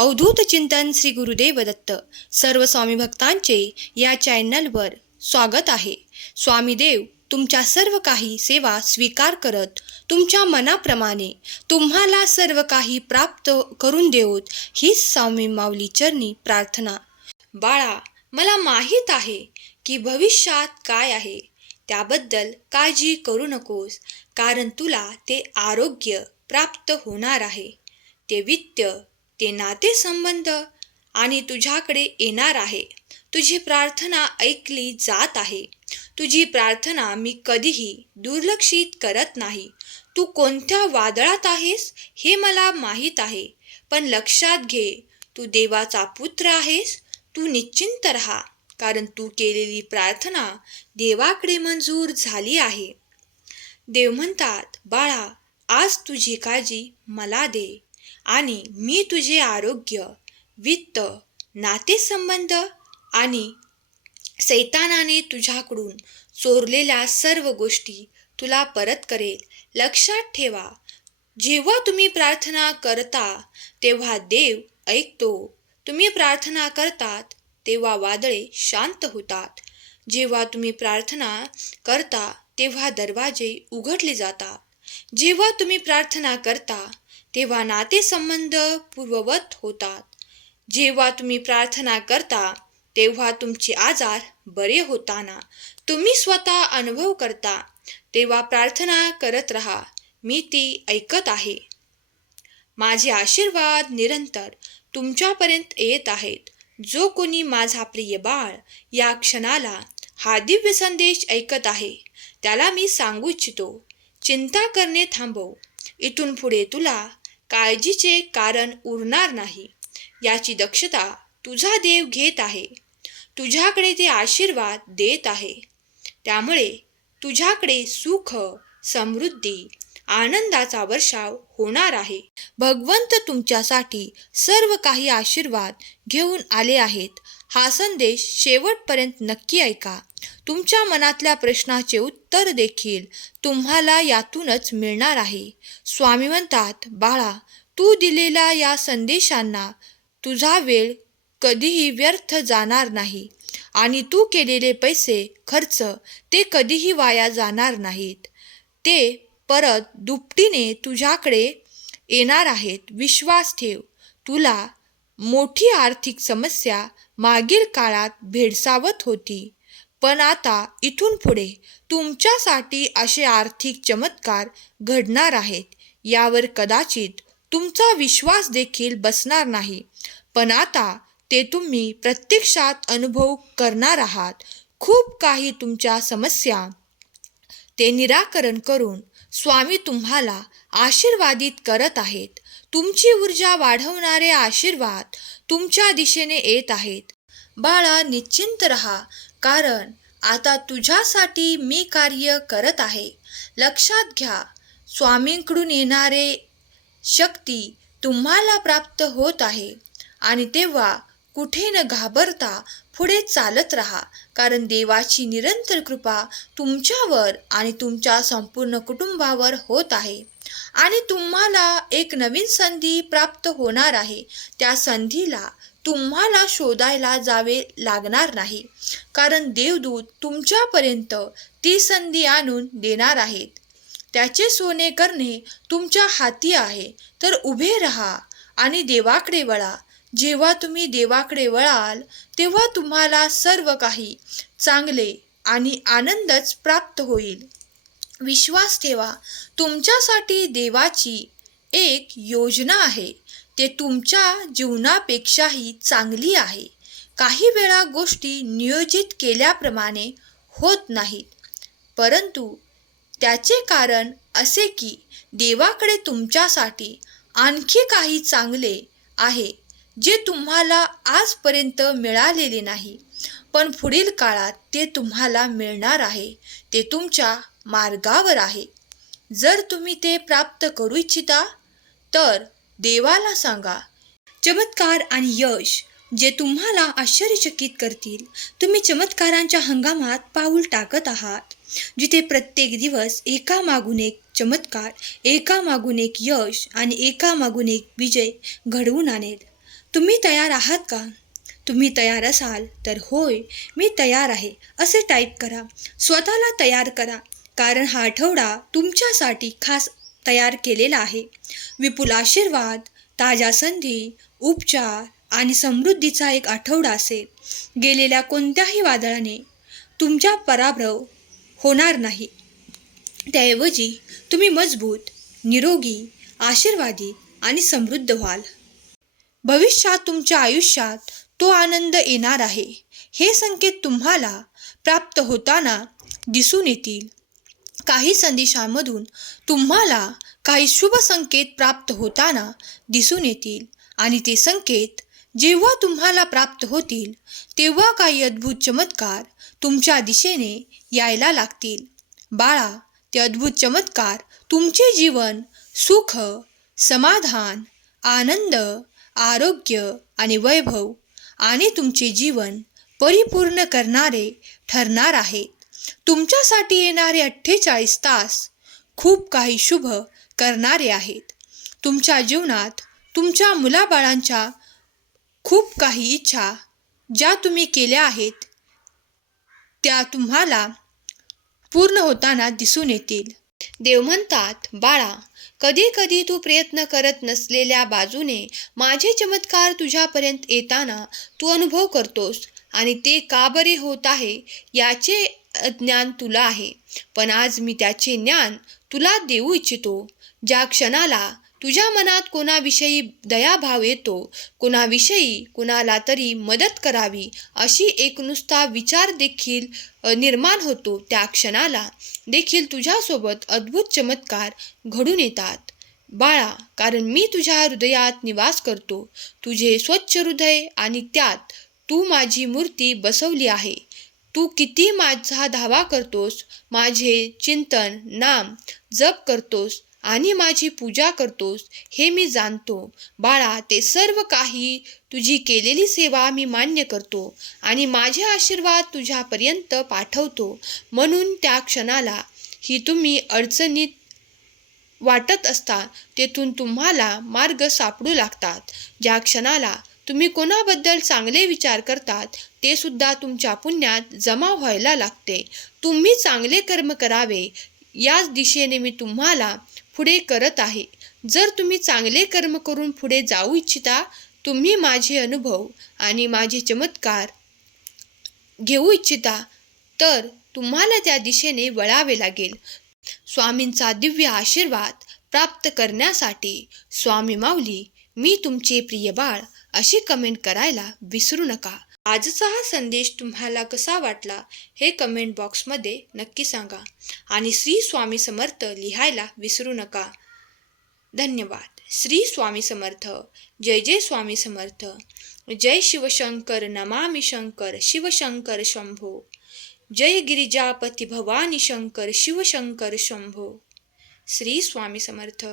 अवधूत चिंतन श्री गुरुदेव दत्त. सर्व स्वामी भक्तांचे या चॅनलवर स्वागत आहे. स्वामीदेव तुमच्या सर्व काही सेवा स्वीकार करत तुमच्या मनाप्रमाणे तुम्हाला सर्व काही प्राप्त करून देऊत हीच स्वामी माऊली चरणी प्रार्थना. बाळा मला माहीत आहे की भविष्यात काय आहे. त्याबद्दल काळजी करू नकोस कारण तुला ते आरोग्य प्राप्त होणार आहे. ते वित्त ते नातेसंबंध आणि तुझ्याकडे येणार आहे. तुझी प्रार्थना ऐकली जात आहे. तुझी प्रार्थना मी कधीही दुर्लक्षित करत नाही. तू कोणत्या वादळात आहेस हे मला माहीत आहे. पण लक्षात घे तू देवाचा पुत्र आहेस. तू निश्चिंत राहा कारण तू केलेली प्रार्थना देवाकडे मंजूर झाली आहे. देव म्हणतात बाळा आज तुझी काळजी मला दे. आणि मी तुझे आरोग्य वित्त नातेसंबंध आणि सैतानाने तुझ्याकडून चोरलेल्या सर्व गोष्टी तुला परत करेल. लक्षात ठेवा जेव्हा तुम्ही प्रार्थना करता तेव्हा देव ऐकतो. तुम्ही प्रार्थना करतात तेव्हा वादळे शांत होतात. जेव्हा तुम्ही प्रार्थना करता तेव्हा दरवाजे उघडले जातात. जेव्हा तुम्ही प्रार्थना करता तेव्हा नातेसंबंध पूर्ववत होतात. जेव्हा तुम्ही प्रार्थना करता तेव्हा तुमचे आजार बरे होताना. तुम्ही स्वतः अनुभव करता तेव्हा प्रार्थना करत राहा. मी ती ऐकत आहे. माझे आशीर्वाद निरंतर तुमच्यापर्यंत येत आहेत. जो कोणी माझा प्रिय बाळ या क्षणाला हा दिव्य संदेश ऐकत आहे त्याला मी सांगू इच्छितो. चिंता करणे थांबव. इथून पुढे तुला काळजीचे कारण उरणार नाही. याची दक्षता तुझा देव घेत आहे. तुझ्याकडे ते आशीर्वाद देत आहे. त्यामुळे तुझ्याकडे सुख समृद्धी आनंदाचा वर्षाव होणार आहे. भगवंत तुमच्यासाठी सर्व काही आशीर्वाद घेऊन आले आहेत. हा संदेश शेवटपर्यंत नक्की ऐका. तुमच्या मनातल्या प्रश्नाचे उत्तर देखील तुम्हाला यातूनच मिळणार आहे. स्वामी म्हणतात बाळा तू दिलेल्या या संदेशांना तुझा वेळ कधीही व्यर्थ जाणार नाही आणि तू केलेले पैसे खर्च ते कधीही वाया जाणार नाहीत. ते परत दुपटीने तुझ्याकडे येणार आहेत. विश्वास ठेव. तुला मोठी आर्थिक समस्या मागील काळात भेडसावत होती. पण आता इथून पुढे तुमच्यासाठी असे आर्थिक चमत्कार घडणार आहेत यावर कदाचित तुमचा विश्वास देखील बसणार नाही. पण आता ते तुम्ही प्रत्यक्षात अनुभव करणार आहात. खूप काही तुमच्या समस्या. ते निराकरण करून स्वामी तुम्हाला आशीर्वादित करत आहेत. तुमची ऊर्जा वाढवणारे आशीर्वाद तुमच्या दिशेने येत आहेत. बाळा निश्चिंत रहा. कारण आता तुझ्यासाठी मी कार्य करत आहे. लक्षात घ्या स्वामींकडून येणारे शक्ती तुम्हाला प्राप्त होत आहे. आणि तेव्हा कुठे न घाबरता पुढे चालत राहा. कारण देवाची निरंतर कृपा तुमच्यावर आणि तुमच्या संपूर्ण कुटुंबावर होत आहे. आणि तुम्हाला एक नवीन संधी प्राप्त होणार आहे. त्या संधीला तुम्हाला शोधायला जावे लागणार नाही. कारण देवदूत तुमच्यापर्यंत ती संधी आणून देणार आहेत. त्याचे सोने करणे तुमच्या हाती आहे. तर उभे राहा आणि देवाकडे वळा. जेव्हा तुम्ही देवाकडे वळाल तेव्हा तुम्हाला सर्व काही चांगले आणि आनंदच प्राप्त होईल. विश्वास ठेवा. तुमच्यासाठी देवाची एक योजना आहे. ते तुमच्या जीवनापेक्षाही चांगली आहे. काही वेळा गोष्टी नियोजित केल्याप्रमाणे होत नाहीत. परंतु त्याचे कारण असे की देवाकडे तुमच्यासाठी आणखी काही चांगले आहे जे तुम्हाला आजपर्यंत मिळालेले नाही. पण पुढील काळात ते तुम्हाला मिळणार आहे. ते तुमच्या मार्गावर आहे. जर तुम्ही ते प्राप्त करू इच्छिता तर देवाला सांगा चमत्कार आणि यश जे तुम्हाला आश्चर्यचकित करतील तुम्ही चमत्कारांच्या हंगामात पाऊल टाकत आहात जिथे प्रत्येक दिवस एका मागून एक चमत्कार एका मागून एक यश आणि एका मागून एक विजय घडवून आणेल. तुम्ही तयार आहात का? तुम्ही तयार असाल तर होय मी तयार आहे असे टाईप करा. स्वतःला तयार करा. कारण हा आठवडा तुमच्यासाठी खास तयार केलेला आहे. विपुल आशीर्वाद ताज्या संधी उपचार आणि समृद्धीचा एक आठवडा असेल. गेलेल्या कोणत्याही वादळाने तुमच्या पराभव होणार नाही. त्याऐवजी तुम्ही मजबूत निरोगी आशीर्वादी आणि समृद्ध व्हाल. भविष्यात तुमच्या आयुष्यात तो आनंद येणार आहे. हे संकेत तुम्हाला प्राप्त होताना दिसून येतील. काही संदेशांमधून तुम्हाला काही शुभ संकेत प्राप्त होताना दिसून येतील. आणि ते संकेत जेव्हा तुम्हाला प्राप्त होतील तेव्हा काही अद्भुत चमत्कार तुमच्या दिशेने यायला लागतील. बाळा ते अद्भुत चमत्कार तुमचे जीवन सुख समाधान आनंद आरोग्य आणि वैभव आणि तुमचे जीवन परिपूर्ण करणारे ठरणार आहेत तुमच्यासाठी येणारे अठ्ठेचाळीस तास खूप काही शुभ करणारे आहेत. तुमच्या जीवनात तुमच्या मुलाबाळांच्या खूप काही इच्छा ज्या तुम्ही केल्या आहेत त्या तुम्हाला पूर्ण होताना दिसून येतील. देव म्हणतात बाळा कधी कधी तू प्रयत्न करत नसलेल्या बाजूने माझे चमत्कार तुझ्यापर्यंत येताना तू अनुभव करतोस. आणि ते का बरे होत आहे याचे ज्ञान तुला आहे. पण आज मी त्याचे ज्ञान तुला देऊ इच्छितो. ज्या क्षणाला तुझ्या मनात कोणाविषयी दयाभाव येतो कोणाविषयी कोणाला तरी मदत करावी अशी एक नुसता विचार देखील निर्माण होतो. त्या क्षणाला देखील तुझ्यासोबत अद्भुत चमत्कार घडून येतात. बाळा कारण मी तुझ्या हृदयात निवास करतो. तुझे स्वच्छ हृदय आणि त्यात तू माझी मूर्ती बसवली आहे. तू किती माझा धावा करतोस माझे चिंतन नाम जप करतोस आणि माझी पूजा करतोस हे मी जाणतो. बाळा ते सर्व काही तुझी केलेली सेवा मी मान्य करतो आणि माझे आशीर्वाद तुझ्यापर्यंत पाठवतो. म्हणून त्या क्षणाला ही तुम्ही अडचणीत वाटत असता तेथून तुम्हाला मार्ग सापडू लागतात. ज्या क्षणाला तुम्ही कोणाबद्दल चांगले विचार करतात ते सुद्धा तुमच्या पुण्यात जमा व्हायला लागते. तुम्ही चांगले कर्म करावे याच दिशेने मी तुम्हाला पुढे करत आहे. जर तुम्ही चांगले कर्म करून पुढे जाऊ इच्छिता तुम्ही माझे अनुभव आणि माझे चमत्कार घेऊ इच्छिता तर तुम्हाला त्या दिशेने वळावे लागेल. स्वामींचा दिव्य आशीर्वाद प्राप्त करण्यासाठी स्वामी माऊली मी तुमचे प्रिय बाळ अशी कमेंट करायला विसरू नका. आजचा हा संदेश तुम्हाला कसा वाटला हे कमेंट बॉक्समध्ये नक्की सांगा आणि श्री स्वामी समर्थ लिहायला विसरू नका. धन्यवाद. श्री स्वामी समर्थ. जय जय स्वामी समर्थ. जय शिवशंकर नमामि शंकर शिवशंकर शंभो. जय गिरिजापती भवानी शंकर शिवशंकर शंभो. श्री स्वामी समर्थ.